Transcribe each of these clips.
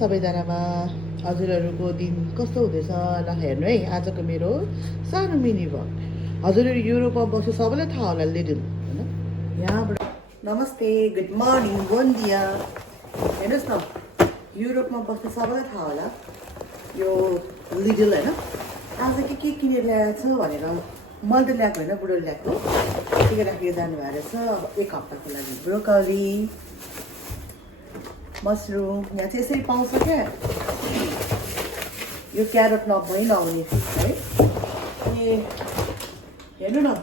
सबैजनामा हजुरहरूको दिन कस्तो हुँदैछ ल हेर्नु है आजको मेरो सानो मिनी भ्लग हजुरहरू युरोपमा बस्यो सबैलाई थाहा होला लिडल होइन यहाँबाट नमस्ते गुड मर्निङ बोन दिया हेर्नुहोस् न युरोपमा बस्ने सबैलाई थाहा होला यो लिडल होइन आज के किनेर ल्याएको छ भनेर मैले त ल्याएको होइन बुढोले ल्याएको के राखेर जानुभएको रहेछ अब एक हप्ताको लागि ब्रोकली मसरुम यहाँ चाहिँ यसरी पाउँछ क्या यो क्यारोट नभई नहुने फिस है अनि हेर्नु न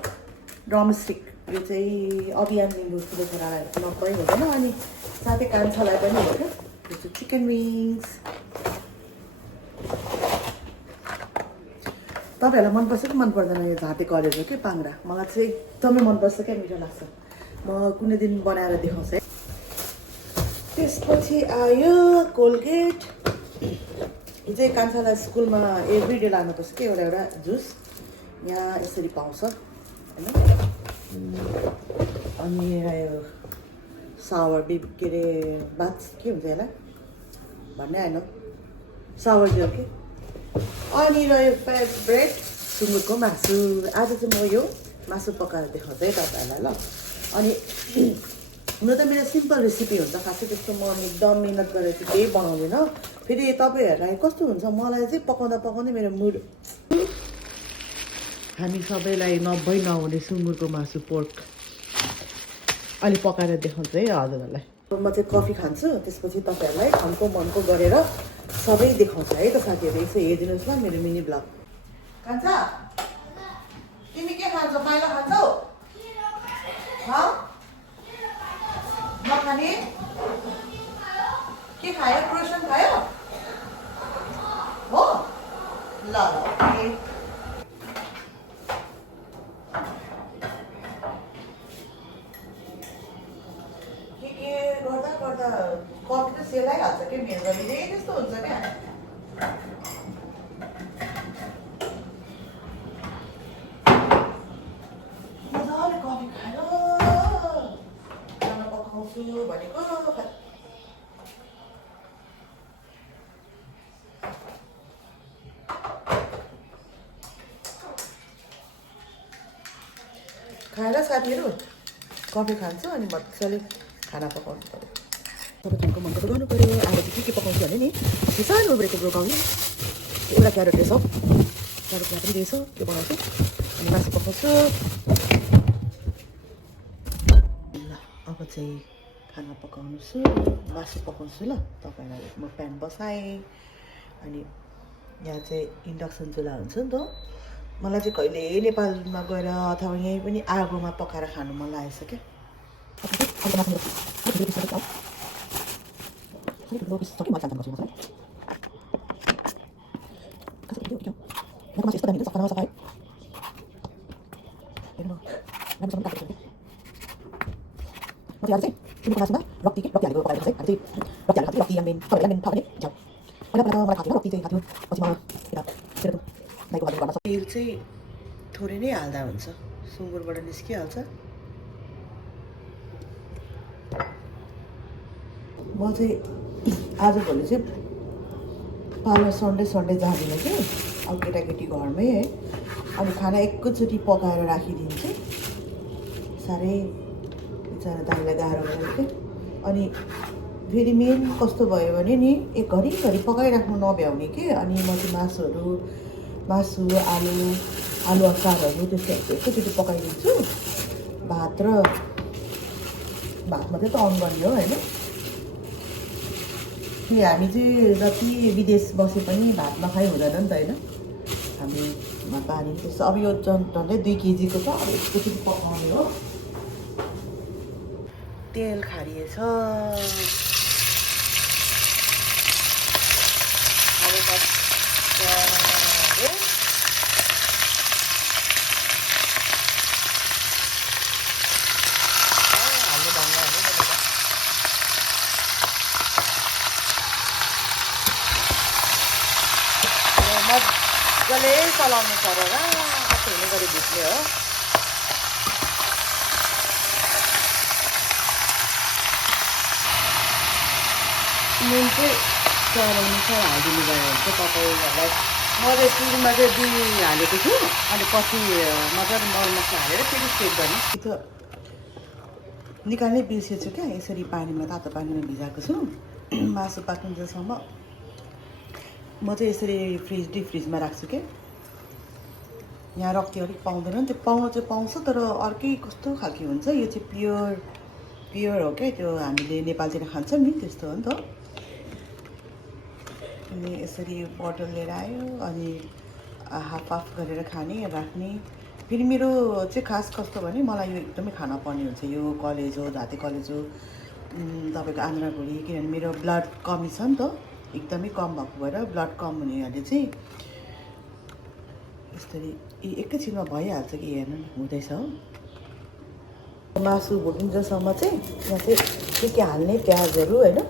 ड्रमस्टिक यो चाहिँ अभियान लिम्बू ठुलो छोरालाई नभई हुँदैन अनि साथै कान्छालाई पनि हो क्या यो चाहिँ चिकन विङ्स तपाईँहरूलाई मनपर्छ कि मन पर्दैन यो झाँटे कलेजो के पाङ्रा मलाई चाहिँ एकदमै मनपर्छ क्या मिठो लाग्छ म कुनै दिन बनाएर देखाउँछु है त्यसपछि आयो कोलगेट यो चाहिँ कान्छालाई स्कुलमा एभ्रिडे लानुपर्छ कि एउटा एउटा जुस यहाँ यसरी पाउँछ होइन अनि आयो सावर के अरे बात के हुन्छ यसलाई भन्ने आएन सावर जेल के अनि रह्यो ब्रेड सुँगुरको मासु आज चाहिँ म यो मासु पकाएर देखाउँछु है तपाईँहरूलाई ल अनि हुन त मेरो सिम्पल रेसिपी हुन्छ खासै त्यस्तो म एकदम मिहिनेत गरेर चाहिँ केही बनाउँदिनँ फेरि तपाईँहरूलाई कस्तो हुन्छ मलाई चाहिँ पकाउँदा पकाउँदै मेरो मुड हामी सबैलाई नभई नहुने सुँगुरको मासु पोर्क अलि पकाएर देखाउँछु है हजुरहरूलाई म चाहिँ कफी खान्छु त्यसपछि तपाईँहरूलाई खनको मनको गरेर सबै देखाउँछ है त साथीहरू यसो हेरिदिनुहोस् ल मेरो मिनी ब्लग खान्छ तिमी के खान्छौ माइलो खान्छौ नखाने के खायो क्रोसन खायो हो ल के गर्दा गर्दा कफी त सेलाइहाल्छ क्या मेरो गरी त्यस्तो हुन्छ क्या मजाले कफी खाएर खाना पकाउँछु भनेको खाएर साथीहरू कफी खान्छु अनि मजाले खाना पकाउनु पऱ्यो तपाईँको मनको त गर्नु पऱ्यो आज चाहिँ के पकाउँछु भने नि त्यो सानो उब्रेको ब्रोकाउनु एउटा क्यारोट रहेछ क्यारोट यहाँ पनि रहेछ त्यो बनाउँछु अनि मासु पकाउँछु ल अब चाहिँ खाना पकाउनुछु मासु पकाउँछु ल तपाईँलाई म प्यान बसाएँ अनि यहाँ चाहिँ इन्डक्सन चुल्हा हुन्छ नि त मलाई चाहिँ कहिले नेपालमा गएर अथवा यहीँ पनि आगोमा पकाएर खानु मन लागेछ क्या तेल चाहिँ थोरै नै हाल्दा हुन्छ सुँगुरबाट निस्किहाल्छ म चाहिँ आजभोलि चाहिँ पार्लर सन्डे जाँदिनँ कि अब केटाकेटी घरमै है अनि खाना एकैचोटि पकाएर राखिदिन्छु साह्रै बिचरा दाइलाई गाह्रो भयो क्या अनि फेरि मेन कस्तो भयो भने नि एक घरिघरि पकाइराख्नु नभ्याउने के अनि म चाहिँ मासु आलु अचारहरू त्यस्तोहरू एकैचोटि पकाइदिन्छु भात मात्रै त अन गर्ने हो होइन फेरि हामी चाहिँ जति विदेश बसे पनि भात नखाइ हुँदैन नि त होइन हामी पानी त्यस्तो अब यो झन्डै 2 केजीको छ अब एकचोटि पकाउने हो तेल खारिएछ मजाले चलाउनु पर्यो र हुने गरी भुट्ने हो नुन चाहिँ अनुसार हालिदिनु भयो भने चाहिँ तपाईँहरूलाई मैले सुरुमा चाहिँ दुई हालेको छु अनि पछि मजाले मरमसला हालेर फेरि चेक गर्ने त्यो निकाल्नै बिर्सेछु क्या यसरी पानीमा तातो पानीमा भिजाएको छु मासु पाक्नुन्जेलसम्म म चाहिँ यसरी डिप फ्रिजमा राख्छु क्या यहाँ रक्ती अलिक पाउँदैन नि त्यो पाउनु चाहिँ पाउँछ तर अर्कै कस्तो खालको हुन्छ यो चाहिँ प्योर हो क्या त्यो हामीले नेपालतिर खान्छौँ नि त्यस्तो हो नि त अनि यसरी बोतल लिएर आयो अनि हाफ गरेर खाने राख्ने फेरि मेरो चाहिँ खास कस्तो भने मलाई यो एकदमै खान पर्ने हुन्छ यो कलेजो धाते कलेजो तपाईँको आन्द्राभुँडी किनभने मेरो ब्लड कमी छ नि त एकदमै कम भएको भएर ब्लड कम हुनेहरूले चाहिँ यसरी एकैछिनमा भइहाल्छ कि हेर्नु हुँदैछ हो मासु भुटिन्जेलसम्म चाहिँ यहाँ चाहिँ के हाल्ने प्याजहरू होइन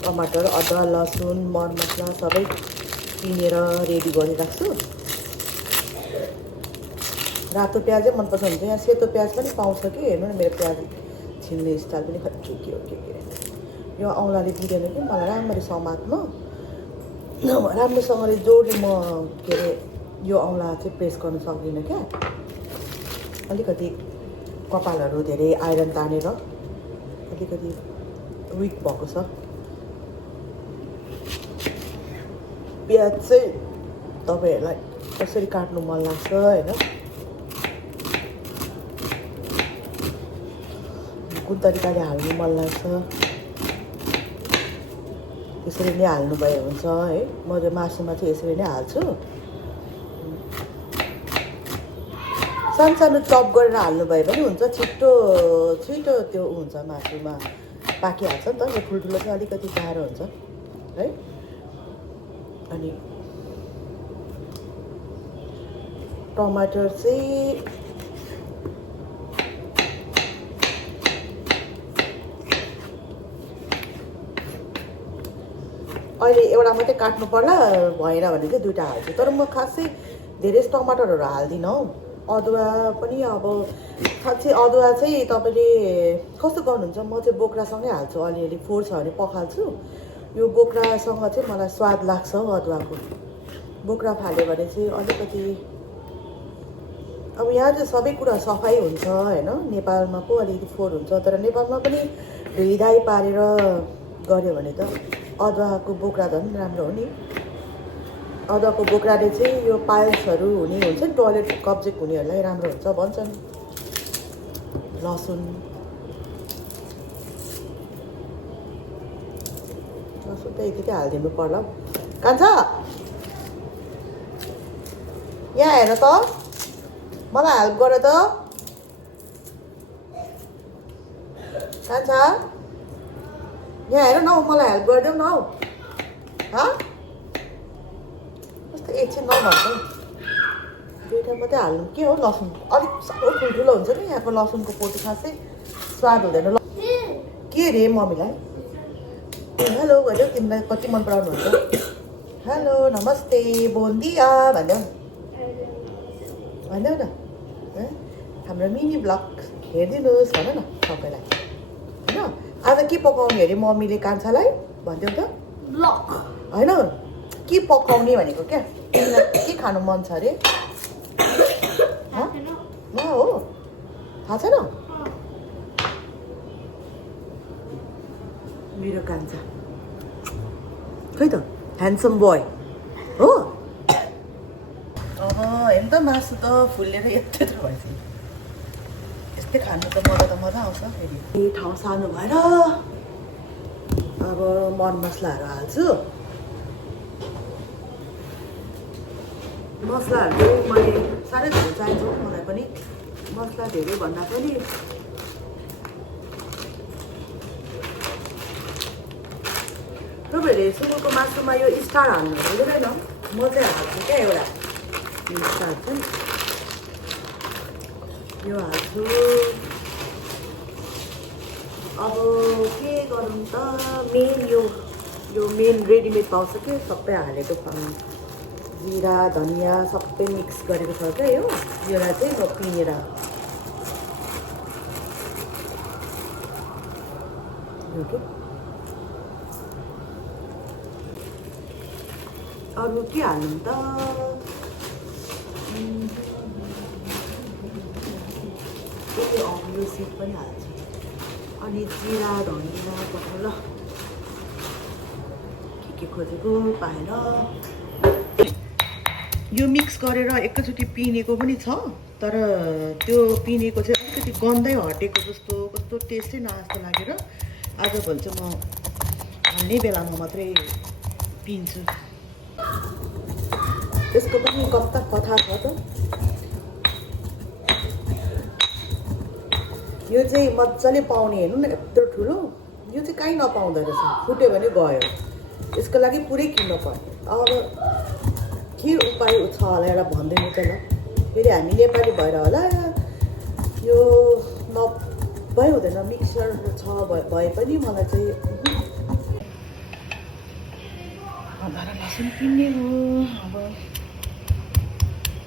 टमाटर अदुवा लसुन मरमसला सबै पिनेर रेडी गरिराख्छु रातो प्याजै मनपर्छ हुन्छ यहाँ सेतो प्याज पनि पाउँछ कि हेर्नु न मेरो प्याज छिन्ने स्टाइल पनि के यो औँलाले दिँदैन कि मलाई राम्ररी समात्नु राम्रोसँगले जोडले म के अरे यो औँला चाहिँ प्रेस गर्नु सक्दिनँ क्या अलिकति कपालहरू धेरै आइरन तानेर अलिकति विक भएको छ प्याज चाहिँ तपाईँहरूलाई कसरी काट्नु मन लाग्छ होइन कुन तरिकाले हाल्नु मन लाग्छ त्यसरी नै हाल्नुभयो हुन्छ है म चाहिँ मासुमा चाहिँ यसरी नै हाल्छु सानो चप गरेर हाल्नुभयो भने हुन्छ छिटो त्यो हुन्छ मासुमा पाकिहाल्छ नि त यो ठुल्ठुलो चाहिँ अलिकति गाह्रो हुन्छ है अनि टमाटर चाहिँ अहिले एउटा मात्रै काट्नु पर्ला भएन भने चाहिँ दुईवटा हाल्छु तर म खासै धेरै टमाटरहरू हाल्दिनँ हौ अदुवा पनि अब साँच्चै अदुवा चाहिँ तपाईँले कस्तो गर्नुहुन्छ म चाहिँ बोक्रासँगै हाल्छु अलिअलि फोहोर छ भने पखाल्छु यो बोक्रासँग चाहिँ मलाई स्वाद लाग्छ हौ अदुवाको बोक्रा फाल्यो भने चाहिँ अलिकति अब यहाँ चाहिँ सबै कुरा सफाइ हुन्छ होइन नेपालमा पो अलिकति फोहोर हुन्छ तर नेपालमा पनि धुइधाई पारेर गऱ्यो भने त अदुवाको बोक्रा झन् राम्रो हो नि अदुवाको बोक्राले चाहिँ यो पाइल्सहरू हुने हुन्छ नि टोयलेट कब्जेक्ट हुनेहरूलाई राम्रो हुन्छ भन्छन् लसुन त यति हालिदिनु पर्ला कान्छ यहाँ हेर त मलाई हेल्प गर त कान्छ यहाँ हेर न हौ मलाई हेल्प गरिदेऊ न हौ कस्तो एकछिन नभन्छ दुईवटा मात्रै हाल्नु के हो लसुन अलिक साह्रो ठुल्ठुलो हुन्छ नि यहाँको लसुनको पोटी खासै स्वाद हुँदैन के रे मम्मीलाई हेलो भन्यो तिमीलाई कति मन पराउनुहुन्छ हेलो नमस्ते बोन्दिया भन्यो भन्देऊ न हाम्रो मिनी ब्लग हेरिदिनुहोस् भन न सबैलाई होइन आज के पकाउने अरे मम्मीले कान्छालाई भनिदेऊ त ब्लग होइन के पकाउने भनेको क्या तिमीलाई के खानु मन छ अरे ल हो थाहा छैन मेरो कान्छा खै त ह्यान्डसम बोय हो हेर्नु त मासु त फुलेर यत्रो भएछ यस्तै खानु त मजा आउँछ फेरि ठाउँ सानो भएर अब मरमसलाहरू हाल्छु मसलाहरू मैले साह्रै धेरै चाहिन्छ मलाई पनि मसला धेरै भन्दा पनि तपाईँहरूले सुँगुरको मासुमा यो स्टार हाल्नु हुँदैन म चाहिँ हाल्छु क्या एउटा स्टार चाहिँ यो हाल्छु अब के गरौँ त मेन यो मेन रेडिमेड पाउँछ कि सबै हालेको जिरा धनियाँ सबै मिक्स गरेको छ क्या योलाई चाहिँ म पिनेर अरू के हाल्नु त यो सिड पनि हाल्छु अनि जिरा धनिया पठाउ ल के खोजेको पाएर यो मिक्स गरेर एकैचोटि पिनेको पनि छ तर त्यो पिनेको चाहिँ अलिकति गन्धै हटेको जस्तो कस्तो टेस्टै नआस्तो लागेर आजभोलि चाहिँ म हाल्ने बेलामा मात्रै पिन्छु त्यसको पनि कता कथा छ त यो चाहिँ मजाले पाउने हेर्नु न यत्रो ठुलो यो चाहिँ कहीँ नपाउँदो रहेछ फुट्यो भने गयो यसको लागि पुरै किन्नु पर्ने अब के उपाय छ होला एउटा भन्दैन त ल फेरि हामी नेपाली भएर होला यो नभए हुँदैन मिक्सर छ भए पनि मलाई चाहिँ अदर लसुन पिन्ने हो अब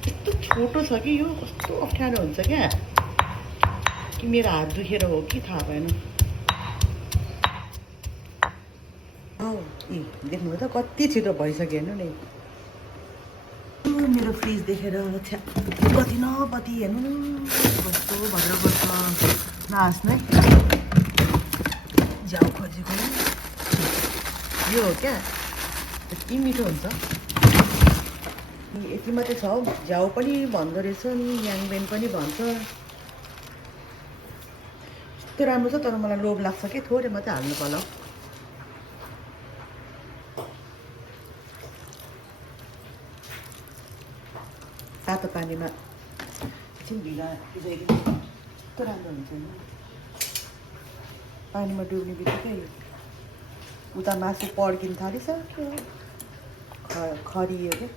यस्तो छोटो छ कि यो कस्तो अप्ठ्यारो हुन्छ क्या कि मेरो हात दुखेर हो कि थाहा भएन देख्नु त कति छिटो भइसक्यो हेर्नु नि मेरो फ्रिज देखेर कति नपति हेर्नु कस्तो भद्र पर्छ नहाँस्नु है झ्याउ खोजेको यो हो क्या यति मिठो हुन्छ यति मात्रै छ झ्याउ पनि भन्दो रहेछ नि याङबेन पनि भन्छ यस्तो राम्रो छ तर मलाई लोभ लाग्छ कि थोरै मात्रै हाल्नु पर्ला तातो पानीमा एकछिन भिजाइदिनु कस्तो राम्रो हुन्छ नि पानीमा डुब्ने बित्तिकै उता मासु पड्किन थालिसक्यो खरियो क्या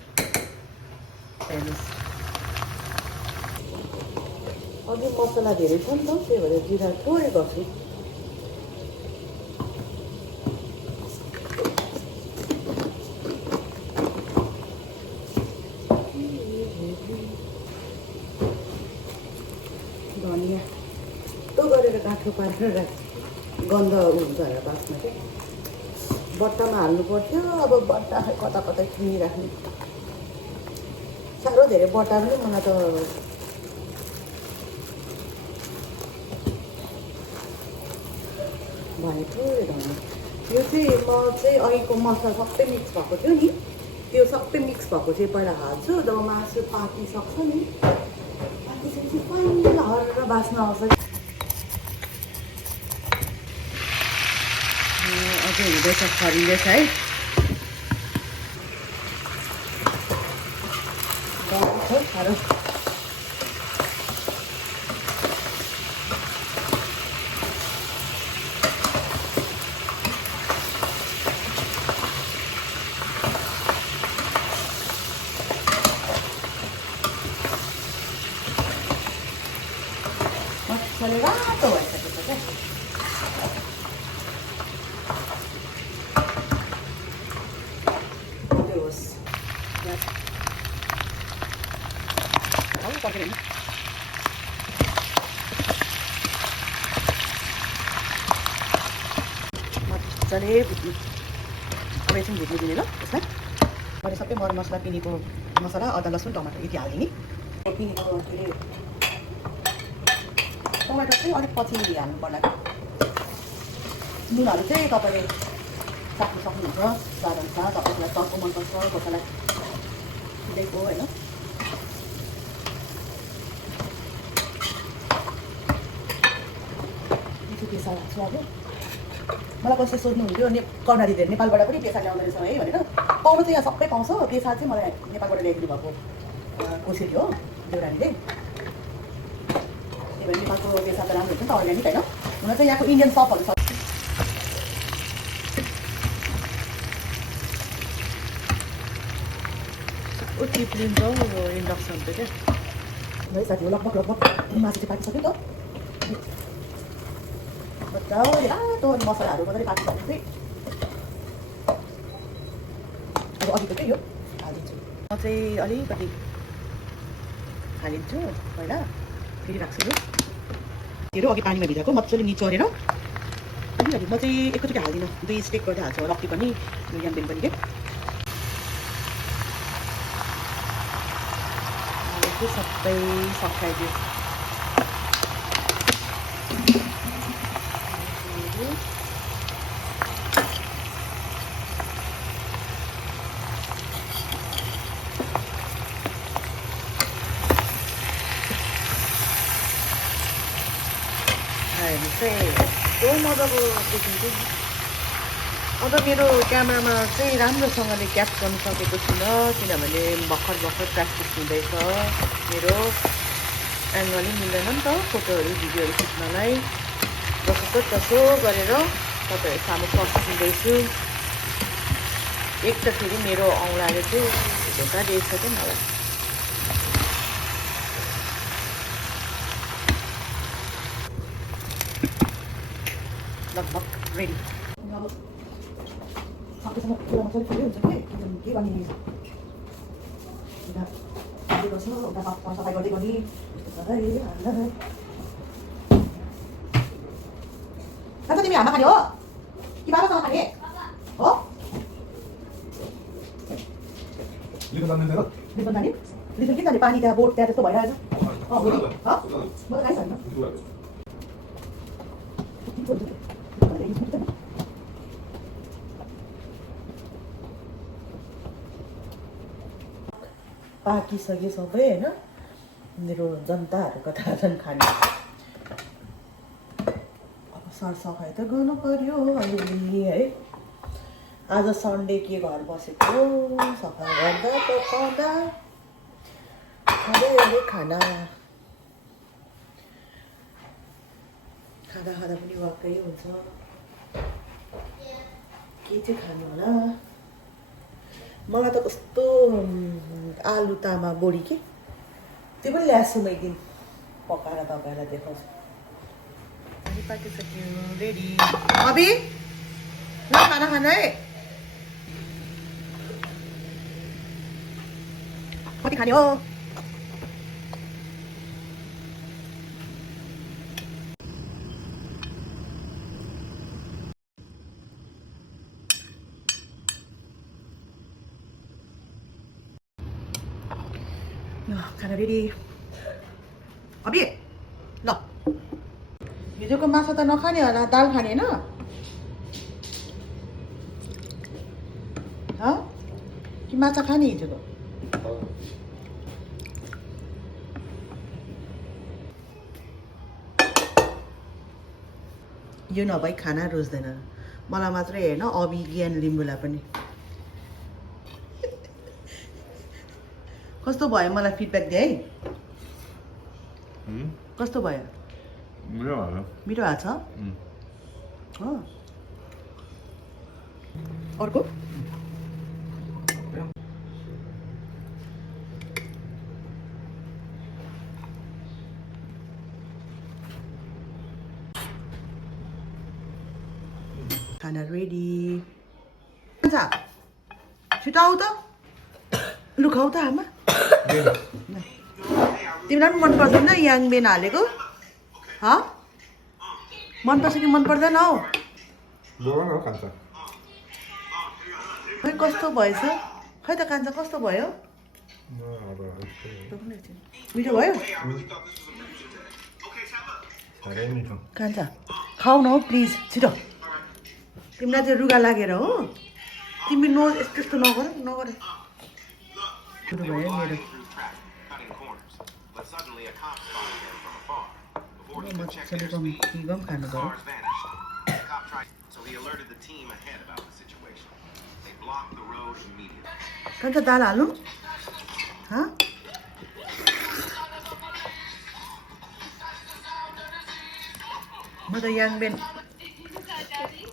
हेर्नुहोस् अघि मसला धेरै छ नि त त्यही भएर जिरा थोरै गर्छु धनिया यस्तो गरेर काठो पारेर राख गन्ध हुन्छ होला बाँच्न क्या बट्टामा हाल्नु पर्थ्यो अब बट्टा कता कतै किनिराख्ने साह्रो धेरै बट्टा पनि मलाई त भयो थोरै धनिया यो चाहिँ म चाहिँ अघिको मसला सबै मिक्स भएको थियो नि त्यो सबै मिक्स भएको चाहिँ पहिला हाल्छु जब मासु पाकिसक्छ नि पाकिसकेपछि पहिला हरेर बास्न आउँछ अझै हुँदैछ खरिँदैछ है साह्रो मजाले रातो भइसकेको छ क्या त्यो होस् पक्रेन मजाले भुट्नु अब एकछिन भुट्नु दिने ल यसमा मैले सबै मरमसला पिनेको मसला अदा लसुन टमाटर यति हालिदिने पिनेको के अरे टमाटर चाहिँ अलिक पछि हाल्नु पर्ला नुनहरू चाहिँ तपाईँले सक्नु सक्नुहुन्छ स्वाद अनुसार तपाईँलाई चर्को मनपर्छ कसैलाई दिँदैको होइन मिठो पेसा लाग्छ अब मलाई कसै सोध्नुहुन्थ्यो कर्णाली धेरै नेपालबाट पनि पेसा ल्याउँदो रहेछ है भनेर पाउनु चाहिँ यहाँ सबै पाउँछ पेसा चाहिँ मलाई नेपालबाट ल्याइदिनु भएको कोसेली हो देउरानीले नेपालको पेसा त राम्रो हुन्छ नि त अर्ग्यानिक होइन हुन चाहिँ यहाँको इन्डियन सपहरू छ चिप्लिन्छ इन्डक्सन त क्या है साथी लगभग मासु चाहिँ पाकिसक्यो त मजाले रातो मसलाहरू मजाले पाकिसक्यो चाहिँ अब अघिको चाहिँ यो हालिदिन्छु म चाहिँ अलिकति हालिदिन्छु पहिला फेरि राख्छु यो हेरौँ अघि पानीमा भिजाएको मजाले निचोरेर अलिकति म चाहिँ एकैचोटि हाल्दिनँ 2 स्टेक गर्दै हाल्छु रक्ती पनि यामबेन पनि के चाहिँ सबै सकाइदियो हेर्नुहोस् है कस्तो मजाको देखिन्छ नि अन्त मेरो क्यामेरामा चाहिँ राम्रोसँगले क्याप्च गर्नु सकेको छुइनँ किनभने भर्खर प्र्याक्टिस हुँदैछ मेरो एङ्गलै मिल्दैन नि त फोटोहरू भिडियोहरू खिच्नलाई जस्तो तसो गरेर तपाईँहरू सामु पर्खिँदैछु एक त फेरि मेरो औँलाले चाहिँ धोका दिएछ क्या मलाई लगभग रेडी सकेसम्म पुरा मजाले फ्याल्यो हुन्छ कि के गर्ने एउटा छ एउटा सफाइ गर्दै गर्ने कता तिमी हामा खाने हो कि बाबासँग खाने हो लिटल जाने लिटल के जाने पानी त्यहाँ बोट त्यहाँ त्यस्तो भइरहेछ म त खाइसकेन पाकिसके सबै होइन मेरो जनताहरूको त झन् खाने अब सरसफाइ त गर्नु पर्यो अलिअलि है आज सन्डे के घर बसेको सफा गर्दा पकाउँदा खाँदै खाना खाँदा पनि वाक्कै हुन्छ के चाहिँ खानु होला मलाई त कस्तो आलु तामा बोडी के त्यो पनि ल्याएको छु एकदिन पकाएर तपाईँलाई देखाउँछु पाकिसक्यो रेडी अबि ल खाना खानु है कति खाने हो खाना रेडी अबि ल हिजोको माछा त नखाने होला दाल खाने होइन कि माछा खाने हिजोको यो नभई खाना रोज्दैन मलाई मात्रै हेर्न अबि ज्ञान लिम्बुलाई पनि कस्तो भयो मलाई फिडब्याक दिए है कस्तो भयो मिठो भएको छ हो अर्को खाना रेडी छिटो आऊ त लु खाऊ त आमा तिमीलाई पनि मन पर्दैन याङबेन हालेको मन पर्छ कि मन पर्दैन हौ खै कस्तो भएछ खै त कान्छ कस्तो भयो मिठो भयो कान्छ खाऊ न हौ प्लिज छिटो तिमीलाई चाहिँ रुगा लागेर हो तिमी यस्तो नगर सुरु भयो मेरो मजाले गम खानु पर्यो कन्छ दाल हालौँ म त याङबेन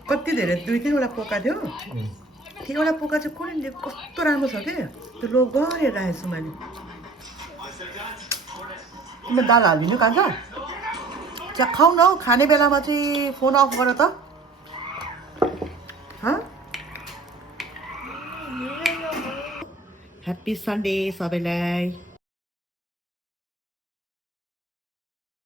कति धेरै 2-3वटा पोका थियो त्यो एउटा पोका चाहिँ कुनै कस्तो राम्रो छ क्या त्यो लो गरेर राखेको छु मैले म दाल हालिदिनु कान्छ चिया खाऊ न हौ खाने बेलामा चाहिँ फोन अफ गर त ह्याप्पी सन्डे सबैलाई